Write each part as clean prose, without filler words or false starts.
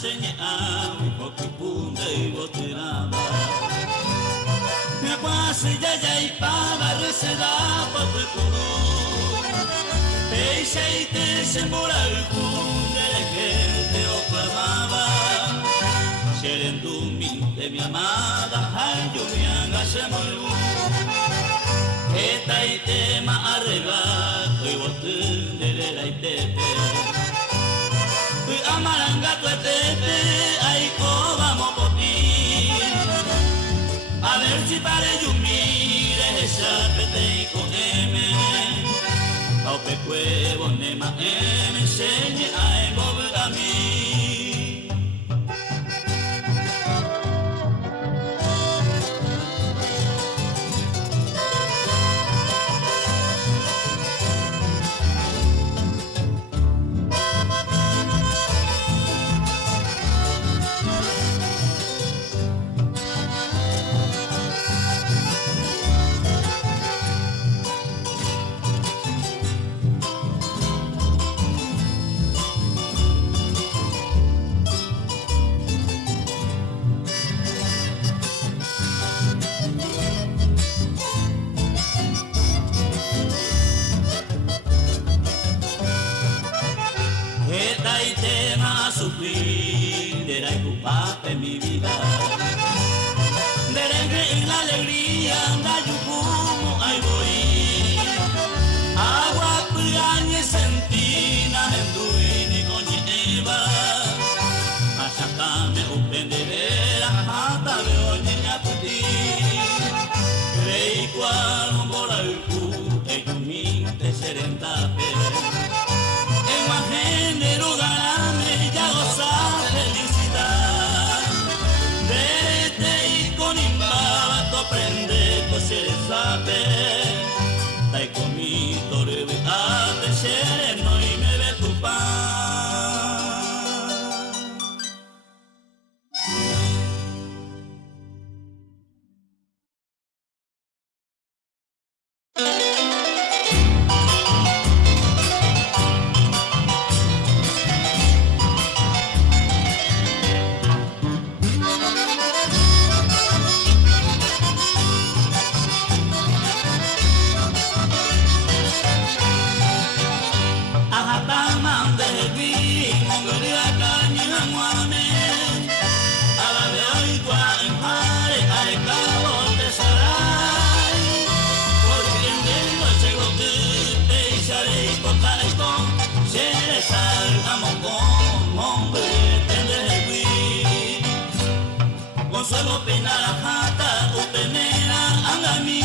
señal mi coquipunde y botiraba me quase ya y para receda por tu coro peixe y te se mora el cunde que te oclamaba serendo de mi amada ay yo me haga molu eta y tema arriba y botunde de la itete amaranga tuetete ay ko vamos por ti a ver si pare yo mire esa pete y con eme au pe cuevo nema me enseñe a envolver a mí. En mi vida, merengue en la alegría, anda yucumo, ahí voy. Agua piañe sentina, en duini coñeva. Achacame upendera, hata veo niña puti. Crei cual un bola el cu, el cuminte serentape. En más género ganame, ya gozar felicidad. Prende coser sabe dai comito debe ate sereno y me ve tu Consuelo pena la jata, upenera angami.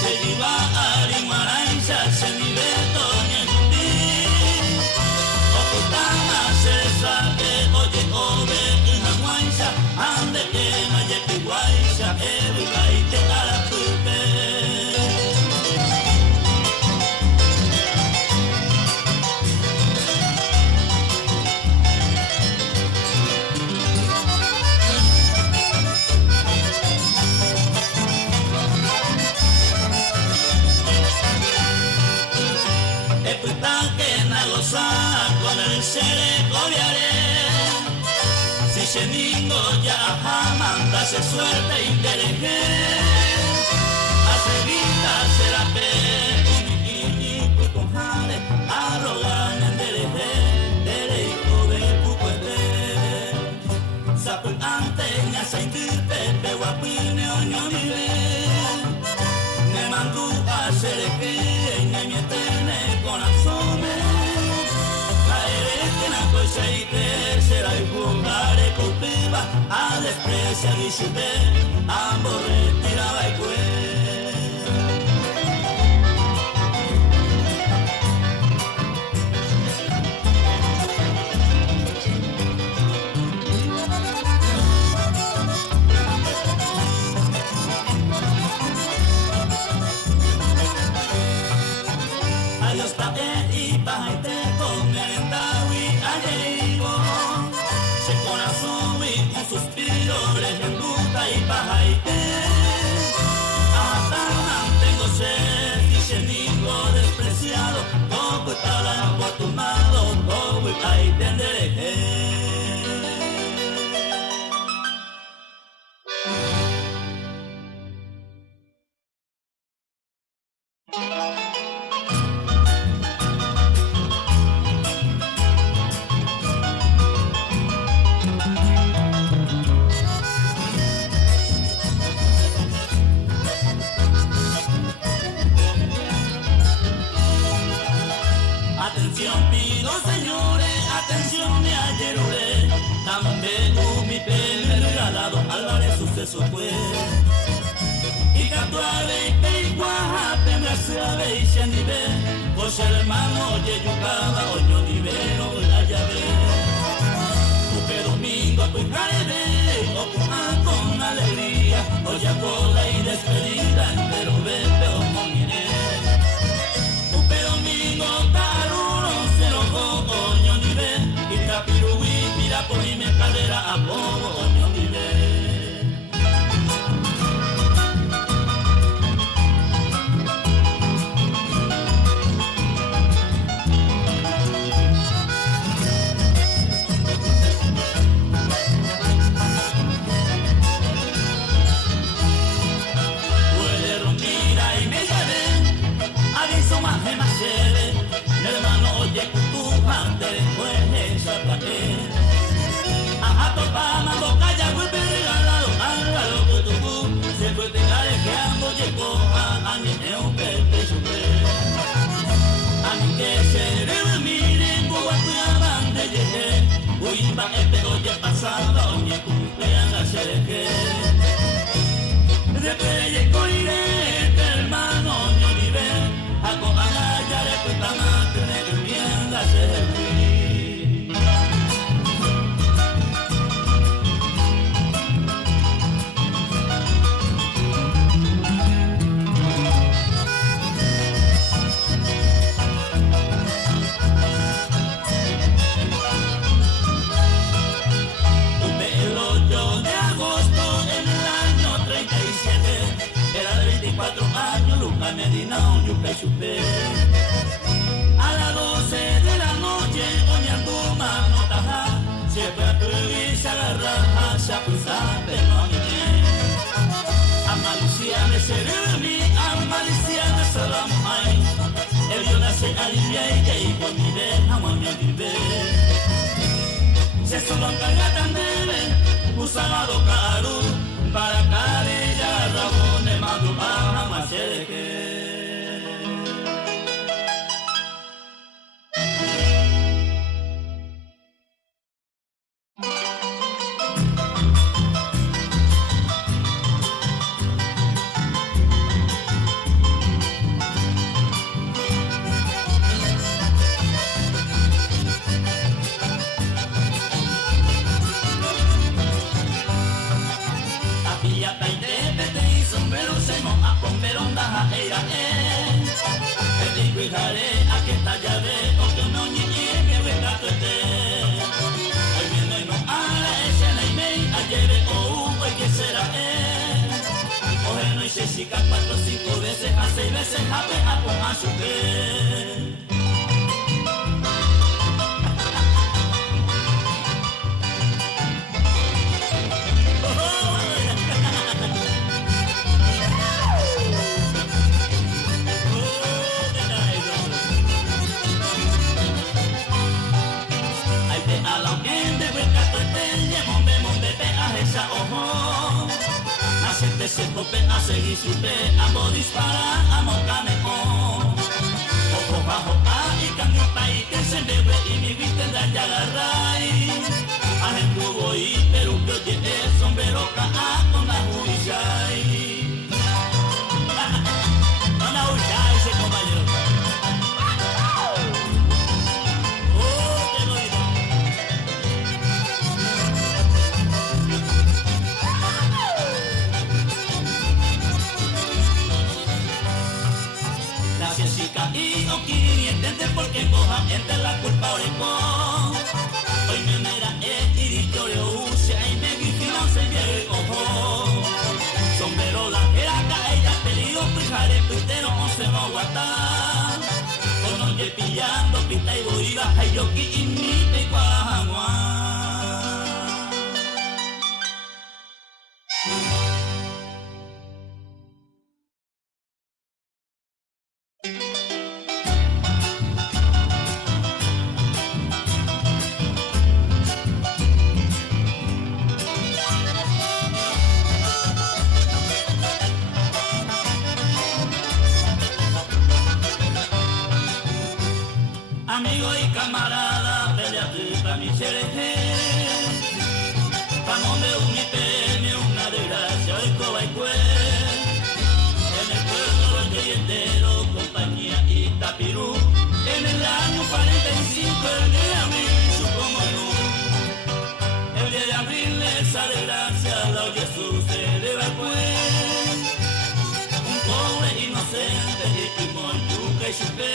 Se iba a rimarancia, se mi veto niente. Ocutana se sabe, oye, ove, una guancha, ande que no haya tu guancha, el gaite a la pupe. Con el sere cobiaré si se ningo ya jamanda se suelta y intereje hace vida se la pe y con jale arrogan en dereje dere y cobe pupuete sapul ante ña saintir pepe guapine oño mire me mandu a sereje ña mietene con asome será el jugar de cultiva a despreciar y su ve ambos retiraba el adiós pa' y pa' te con merentawi allego se corazón y un suspiro le enduta y pa' Atención pido señores, atención me ayerure, tambe mi pene regalado Álvarez suceso pues. Y catuare y peiguaja, pemra se ave y shendibe, pues el hermano ye yucaba, oño libero la llave. Upe domingo tu carebe, ocupa con alegría, oye cola y despedida, entero bebe o moriré. Upe domingo caruno, se lo oño libe, y trapiruí, mira por mi cadera a poco oño libe. Pasado mi cumpleaños seré repele coire hermano yo vive a coana ya le cuesta más tener bien la serví. Medina, un yupe chupe. A las 12 de la noche, doña Tuma no taja, se fue a pedir, se agarra, se apuesta, pero no ni a Malicia me serví, a Malicia me salamos ahí. El yo nace alivia y que hijo mi deja, mami vive. Se solo encarga tan debe, usaba caro, para carilla, rabones, madrugada, más que. Chica 4 o 5 veces, a 6 veces, a con a chover. Ay, te a la gente, hueca, tu estrella, mombe, pe, a esa ojo. Gente se tope a seguir su pe, amo dispara, amo cameo. Ojo bajo a y cambio país que se bebe y mi viste de allá agarrai. A gente voy, pero yo llegué sombrero ca con la huillay. Con la huillay se compañero. Oh, qué bonito. Y no quiere entender por qué coja entre la culpa oreco. Hoy me mira y dicho le use y me dice no se viene ojo. Sombrero la jeraca ella pedido pijare pitero o se no aguanta. Con oye pillando pita y voy baja y yo y mi pecuagua. amigo y camarada, peleate para mi cereje. Pamombe un mi pene, una desgracia, hoy cobaicue. En el pueblo del entero, compañía y tapirú. En el año 45, el día de abril, su como luz. El día de abril, esa desgracia, la oye sucede, pues. Un pobre inocente, y timón, yuca y chupé.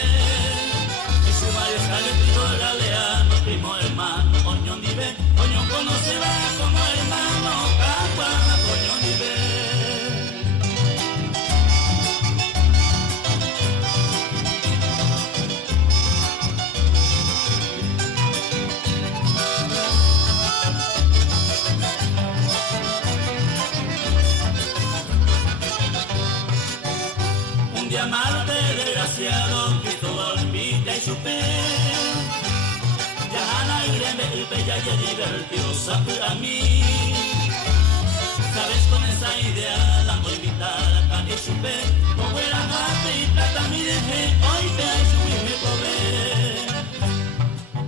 Y su Mario sale, primo del aleano, primo hermano, oñón dive. Oñón conocerá como hermano, capa, oñón dive. Llamarte desgraciado, Cristóbal invita y chupé. Yahana y Grembe, el bella y divertiosa para mí. Sabes con esa idea, la voy a invitar acá y chupé. Como era mate y plata mi dejé, hoy te hay subirme pobre.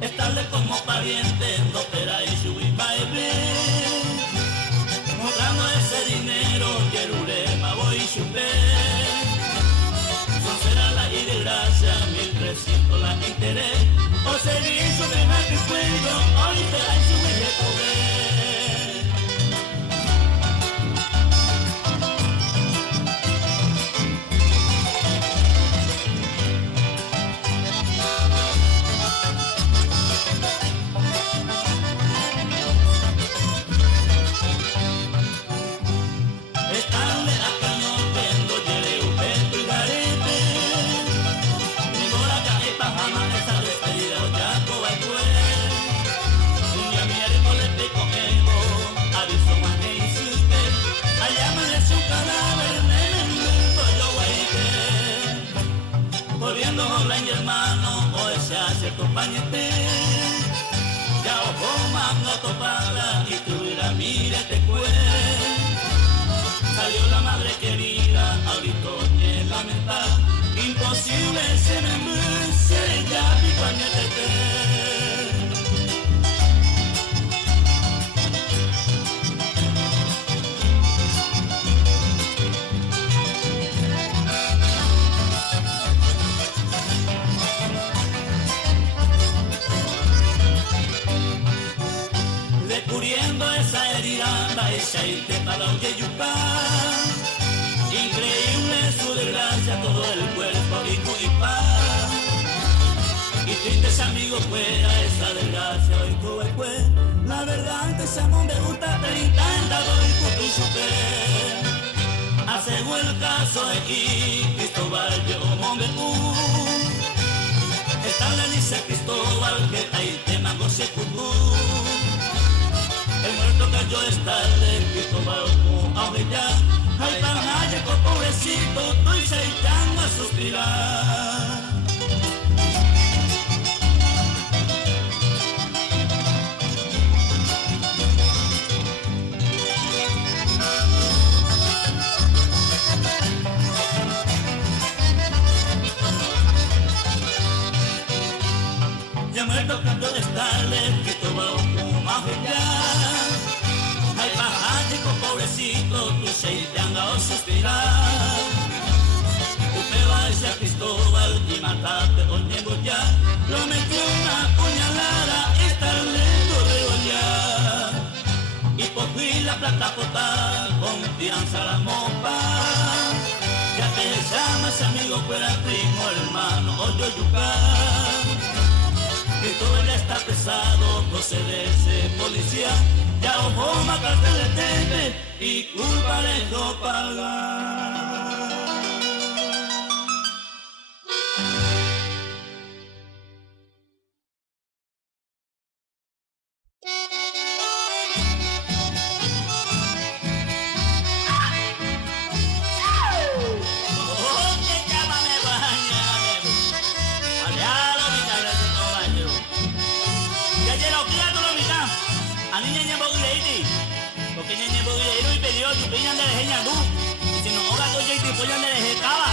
Estarle como pariente, no espera y subir baile. Mostrando ese dinero, Yerurema voy y chupé. Y de gracia 1300 la interés o servicio de happy fuego hoy te hay su de poder. Estarle a cañón viendo Yereu, Petro y Garete. Mi hermano, o ese cierto pañete, ya ojo mando topada y tu vida mire te cue. Salió la madre querida, ahorita ni lamentar, imposible se me muere ya mi pañete. Descubriendo esa herida, esa irte para la yuca. Increíble su desgracia, todo el cuerpo y paz. Y tristes amigos fuera esa desgracia, hoy tuve la verdad que ese amor me gusta 30 y puto y chupé. Aseguro el caso de Cristóbal, yo hombre esta le dice Cristóbal que ahí te mango se cucú. El muerto cayó esta de Cristóbal con aujella. Ay, panaje con pobrecito, estoy sentando a suspirar. Ya muerto cayó esta de Cristóbal con aujella. Ay, pajático, pobrecito, tú se te han dado suspirar. Tú te vas a Cristóbal y mataste con niego ya. Lo metió una puñalada, esta lento de ya. Y por fin la plata total, confianza la mopa. Ya te llamas amigo, fuera primo, hermano, o yo yucar. Cristóbal ya está pesado, procede ese policía. Ya ojo, mataste de tete y culpa de no pagar. Porque ñeñe boguileiro y pedió tu piña de lejeña tú. Y si no ahora tú y tu polla de lejecaba.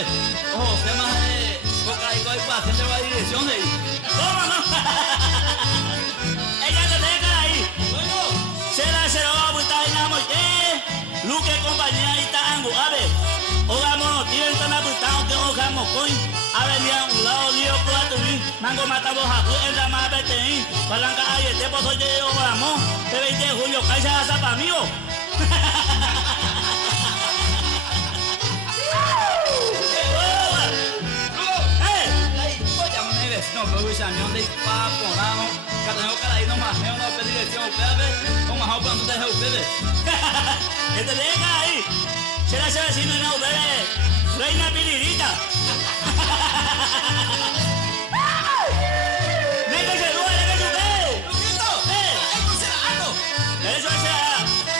ve. Ojo, usted más de coca y coipa, gente va a dirección de ahí. ¿Cómo no? Ella te deja ahí. Bueno, se lo va a gustar y nada más. Luque compañía y tango, a ver. Hogamos, tienen tan abutado que hogamos coin. A venir a un lado, lío, cuatro mil. Mango matamos a tu en la más vete. Palanca ahí, este pozo yo hogamos. Te 20 de julio, caixa hasta para mí. No, pero voy a llamar de papo, no. Cada uno cada uno más, no no pedir dirección, bebé. Como a cuando te dejo bebé. Que te deja ahí. Será ese vecino no bebé. Reina Piririta. Venga que duele, venga que duele. Luquito, eso será algo. Eso será.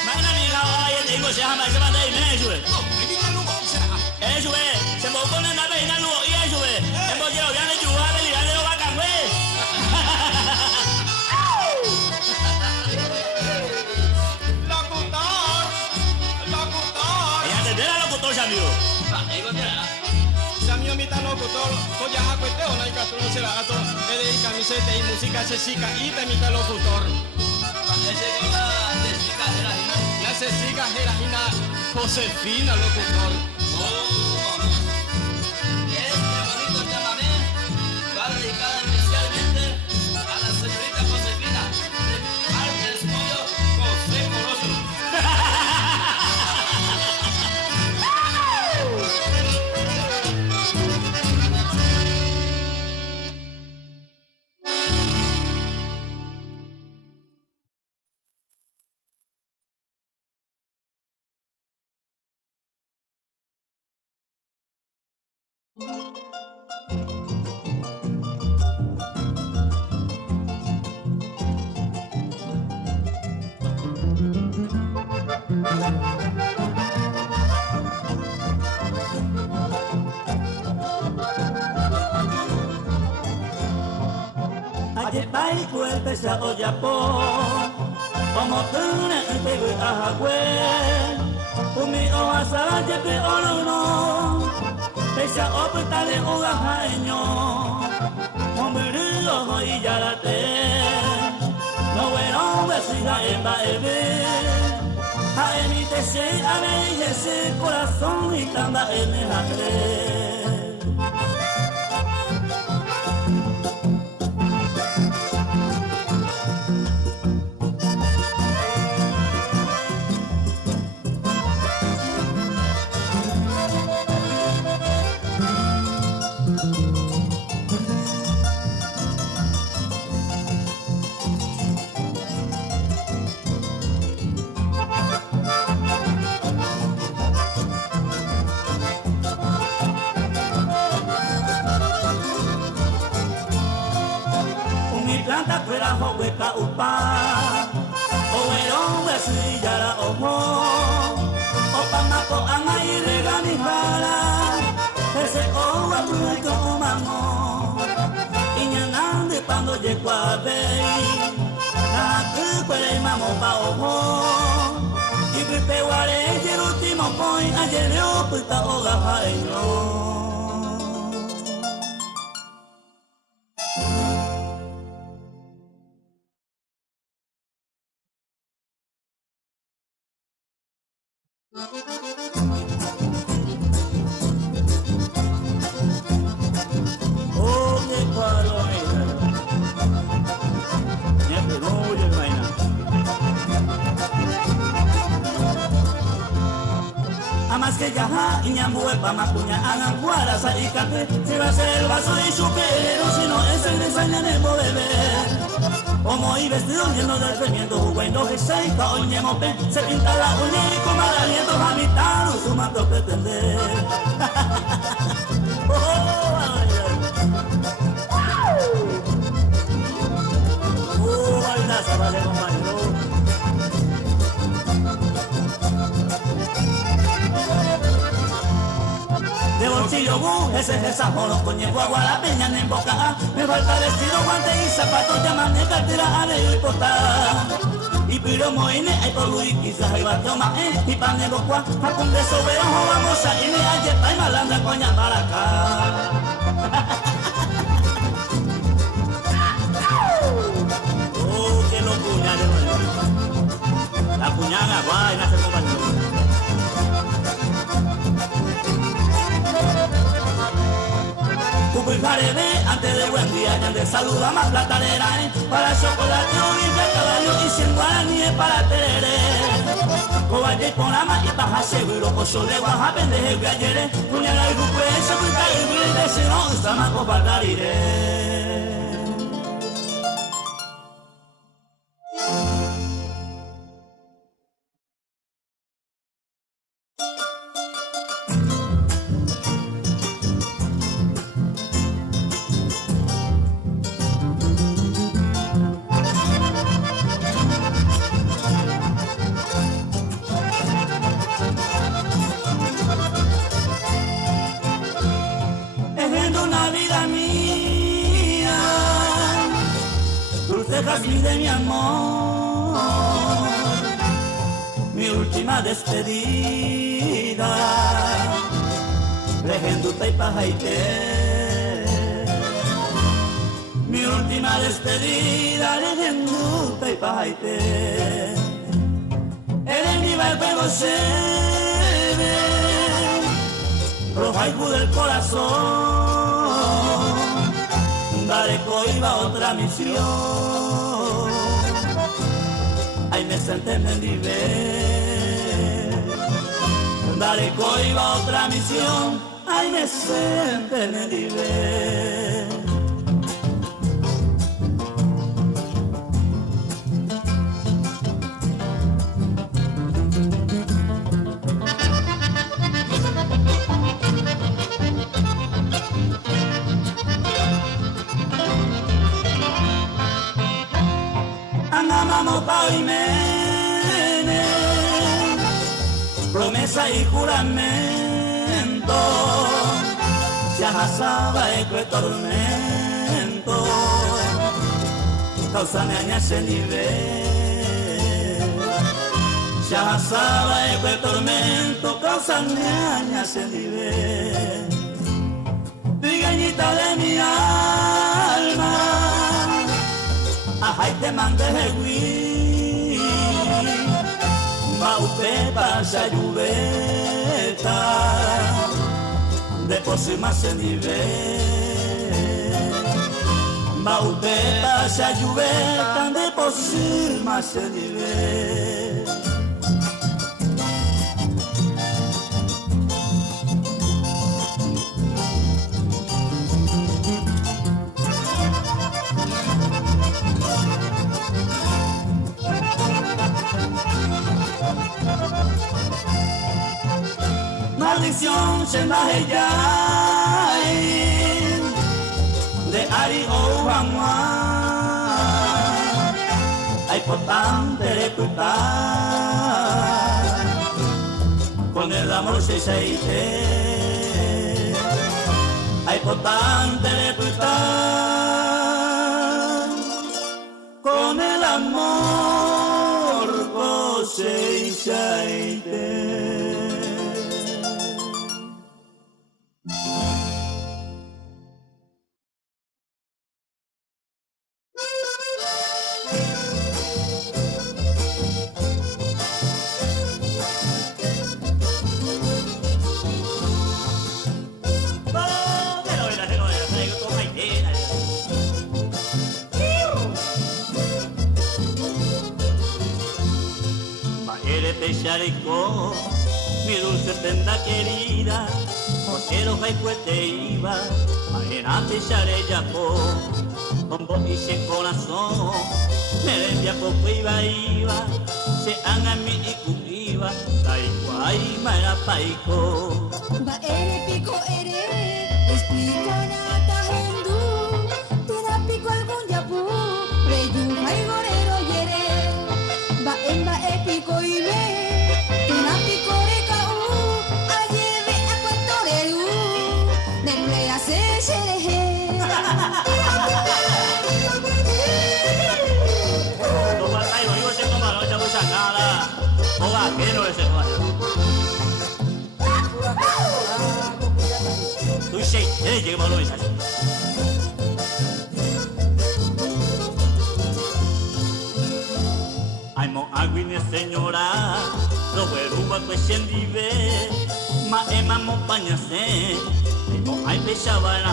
Magna amiga, ay, tengo se llama, se manda ahí, me sube. No, me quita lugo, será. Eso es. Se me pone una vez y lugo y eso es. Hemos llegado ya de jugar. Samio mita locutor, koya hakueteo na ikaturo será ato, ele camiseta y música sesica y te mita locutor. La sesica era ina Josefina locutor. Este bonito chamamé va dedicado especialmente a la señorita Josefina de parte del estudio José Corozo. Aje bai kuelpe sa oyapo Omo tune ipewe ahakwe Umi oha sara jepe olono Pesa opetale oga haeño Mombiri oho iyarate No wero besiga emba ebe Haemi te se ame ese corazón y tanda en el jatre Planta fuera hueca upa Oero wesi yara ojo Opa mako anga irega ni para Ese owa pruito mamo Iñanande pando yekwa vei Natu kwele mamo pa ojo Ipipe ware yerutimo point Ajereo puta oga haeño Amas que yaha iñambue pa macuña ananguara sa ikate si va a ser el vaso y chupero si no es el desaña de beber como y vestido lleno de tremiendo bueno que se ica oñemo pen se pinta la uña y como aliento a mitad su manto pretender bailaza vale compañero de bolsillo ese es el sajón, coñeco agua la peña en boca. Me falta vestido, guante y zapatos, llaman de cartera, aleo y portar. Ipiro moine ai polui kisa hai batoma ipane bokwa hakunde sobera vamos a ine aye pai malanda coña para acá. Oh, qué locura de bueno. La puñada guay, no se comparte. Cupicarebe, antes de buen día, ya de saluda más platanera, para chocolate, orilla, caballo y 100 guaraníes para tereré. Cobaye y ponama y baja seguro, ocho leguas a pendeje que ayer, puñala y rupe, se cuenta y brinde, si no, está más copardarire. Jazmín de mi amor, mi última despedida, legenduta y pajaite. Mi última despedida, legenduta y pajaite. Eres mi barco se ve, rojaiku del corazón, daré coiba otra misión. Ay, me senté en el nivel, daré coiba otra misión. Ay, me senté en el nivel. Andamos pa' Jiménez, promesa y juramento, se ajazaba eco de tormento, causa me añase nivel. Se ajazaba eco de tormento, causa me añase nivel. Trigueñita de mi alma, ajá y te mandé el wii, va usted para esa lluveta, de por sí más el nivel. Va usted para esa lluveta, de por sí más el nivel. Maldición se la ella de Ari Obama, hay potente reputar, con el amor se aceite, hay potente reputar, con el amor se aceite. Charico, mi dulce prenda querida, Josero Jaicuete iba, imagínate Chareyapo, con voz y sin corazón, Merendia poco iba, se haga mi iba, Taiguay, Mara Paico. Va ere pico ere, explica nata hendu, tira pico algún yapu, reyu hay gorero yere, va pico ibe. nada. O vaquero ese caballo. Tú sei, llegué malo esa. Ai mo aguine señora, lo veruba que scendive, ma ema mo pañase, mo ai peshabana,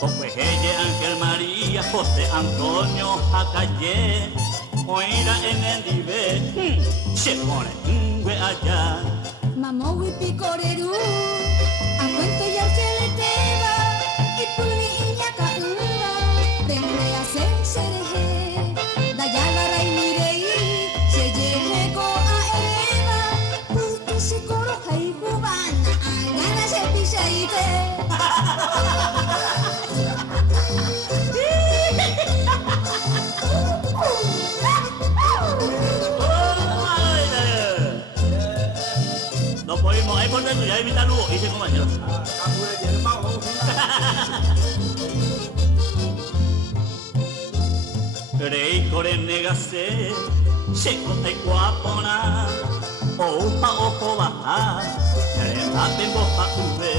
o pues ella Ángel María, José Antonio Jacaye, oira en el dive, se pone un güey allá. Mamo wipicoreru, a cuento ya se le teba, y puli iña caura, tendre a sereje, dayala rai mirei, se llego a Eva, pulti se coro hai cubana, gana se pisaite. No podemos, ahí por dentro, ya invita a Lugo, dice compañero. Rei core negase, se cote guapona, opa ojo baja, nerenda pemboja uve,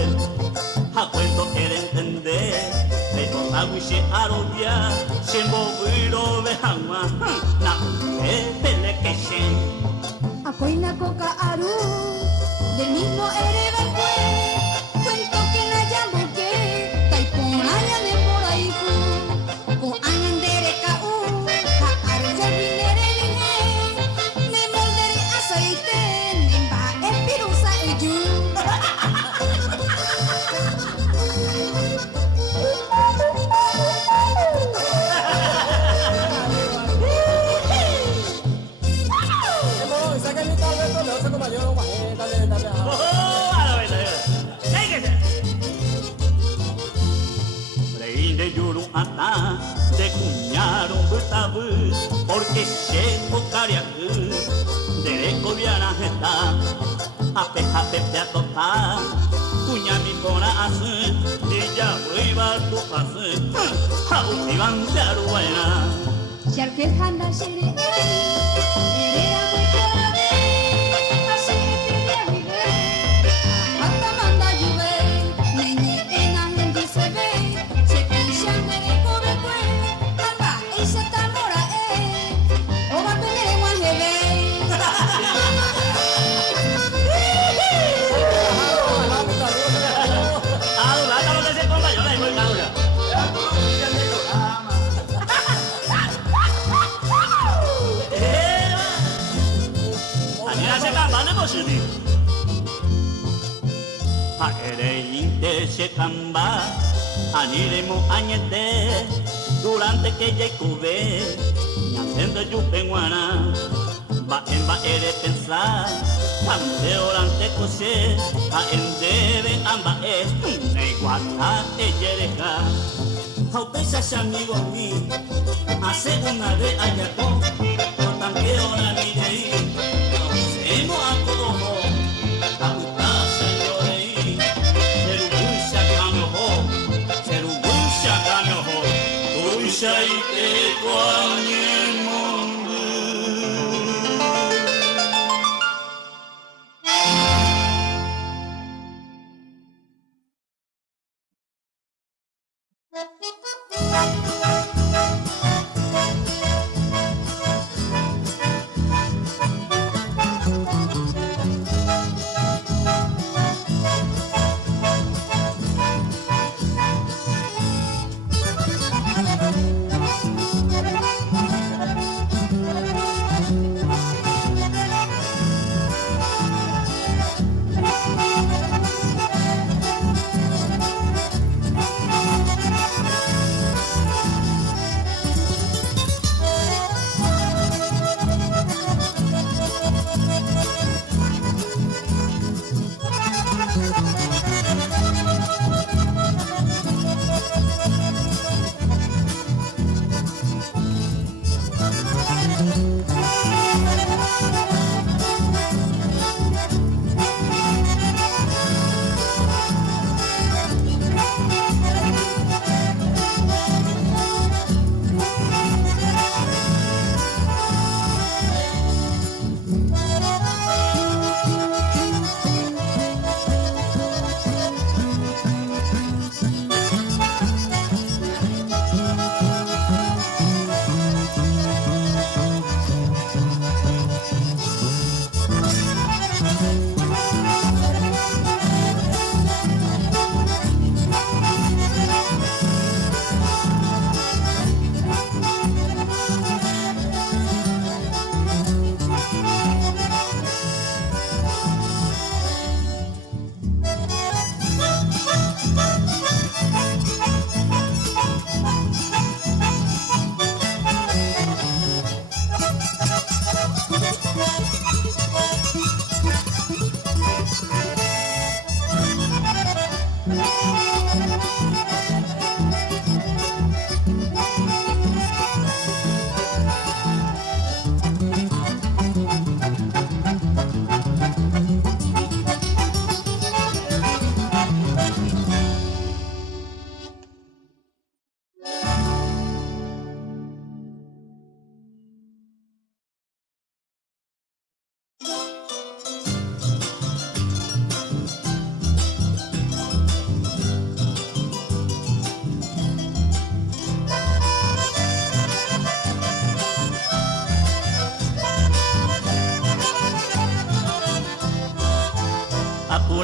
a cuento quiere entender, pero aguiche aroya, se moviro behama, na pele que se. Akoina coca aru, del mismo ereba fue, cuento que la llamo que, taipona ya me por ahí fu, con anandere cau, a arce vinere line, me moldere aceite, nemba espirusa eyu. De cuñaron butabu, porque se tocaría de coviana está, a pepe a topa, cuña mi cora azul, y ya voy a tu azul, a un diván de aruena. Sharkel handa shere, erera muy clave, así te vive, hasta manda lluve, neñe en agendi se ve, se pishan de cobre fue, alba y se tamora o va a tener en guajebe. Ah, lo que se compra, yo la digo en la Aere se camba, aniremo añete, durante que Jacobe, ñacendo yupenguana, va ere pensar, ante orante cose, a endebe amba ne guata eyereja. Haupesa amigo a mí, hace una de ayaco, no tan que hora ni de ir, hacemos a todo. Shaite kwanye mongu.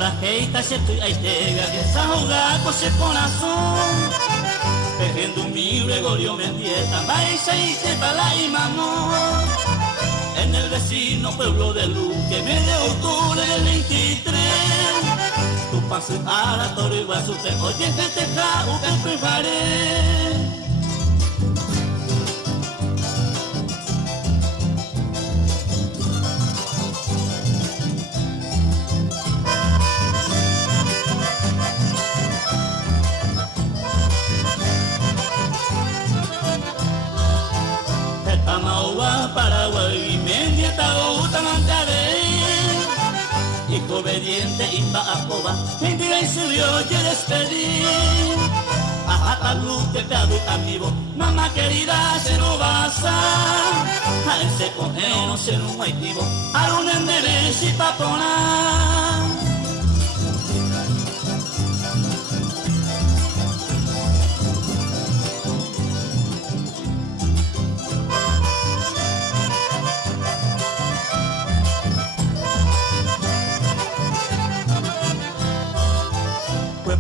la geita se estoy ahí tega que esa jugada con ese corazón tejiendo un mi Gregorio Mendieta maíz y te para y mamón en el vecino pueblo de Luque mes de octubre del 23 tu pase a la torre igual supe oye que te cago que preparé. Amauba, Paraguay, y Mendieta, Utamantaré, hijo obediente y Paacoba, Mendiga y subió y despedir. Ajatalú, que te adu amigo, mamá querida, se no basa, a ese cojeno se no haitivo, a un enderez y papona.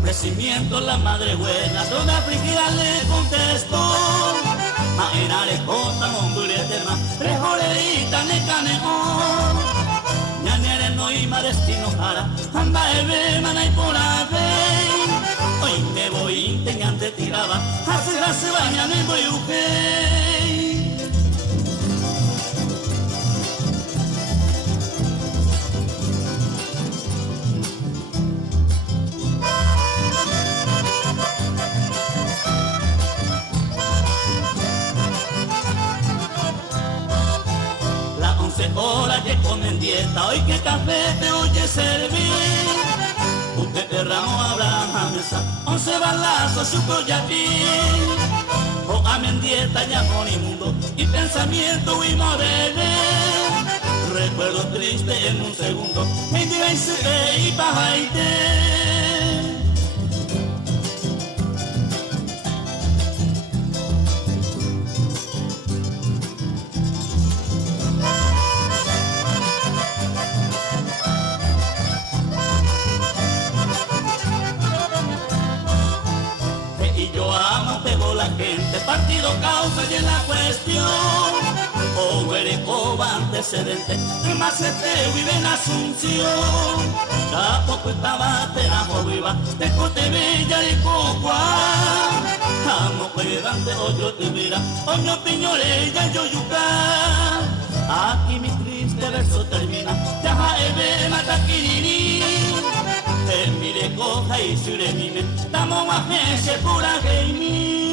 Crecimiento la madre buena, toda afligida le contestó. Maenare jota monguleterma, rejoreita ne caneón. Ñanere no ima destino jara, amba ebe manay por ave. Hoy me voy inteñante tiraba, hace baña me voy ujei. Hora que comen dieta, hoy que café te oye servir. Usted derramó Abraham a mesa, 11 balazos su collatín. O amen dieta ya con inmundo y pensamiento y morele. Recuerdo triste en un segundo, me diga y se ve y bajaite. Partido causa y en la cuestión o Guerecoba antecedente el macete vive en Asunción tampoco estaba te amo viva te cote bella y cocua amo cuidante hoyo te mira oño piñore ya yo yuca aquí mi triste verso termina ya ebe mataquiriri el mire coja y sure mime tamo más pura gaming.